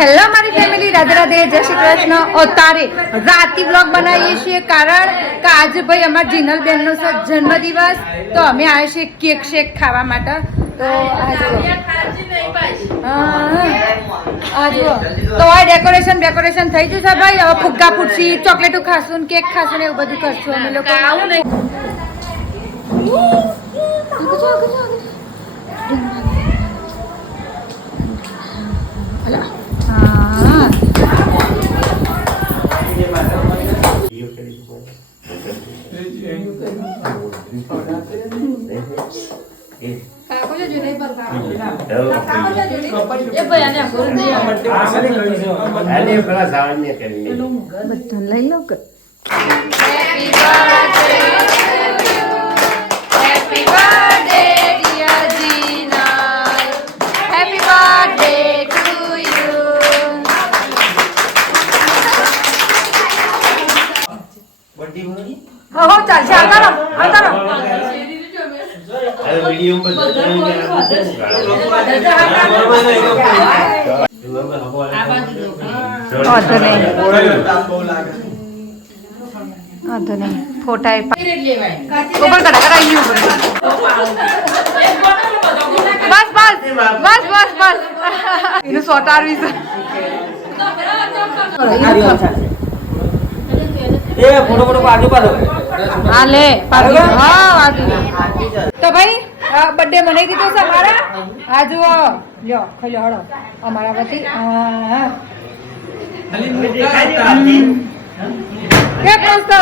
Hello મારી family, Radhe Radhe, જય શ્રી કૃષ્ણ. અત્યારે રાતી બ્લોગ બનાવીએ છીએ કારણ કે આજે ભાઈ અમારા જીનલ બેનનો છે જન્મદિવસ, તો અમે આવ્યા છીએ કેક શેક ખાવા માટે. તો તો આ ડેકોરેશન થઈ જશે ભાઈ. હવે ફુગ્ગા ફૂટશી, ચોકલેટો ખાશું, કેક ખાશું ને એવું બધું કરશું અમે લોકો. આવું નહીં લઈ લો કે ચાલશે. આવતા રહો. ફોટા બસ એનું સોટારવી છે. હા લે તો ભાઈ બર્થડે મનાઈ દીધો છે અમારા. હા જુઓ લ્યો ખાઈ લો હળો અમારા વતી. કેક મસ્ત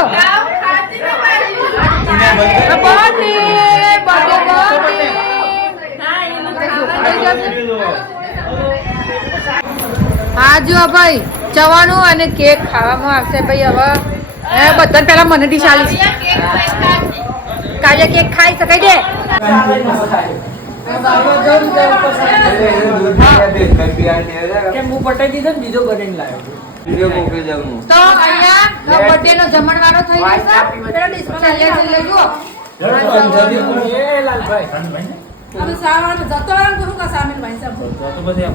હા જુઓ ભાઈ જવાનું અને કેક ખાવામાં આવશે ભાઈ. હવે બધા પેલા મને ડીશ આલી કાલે કેક ખાઈ શકાય દે. તો અહીંયા બર્થડે નો જમણવારો થઈ ગયો.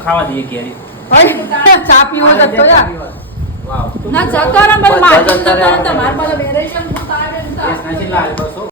ખાવા દઈએ કેરી ચા પીવો જતો ના જતો તમારે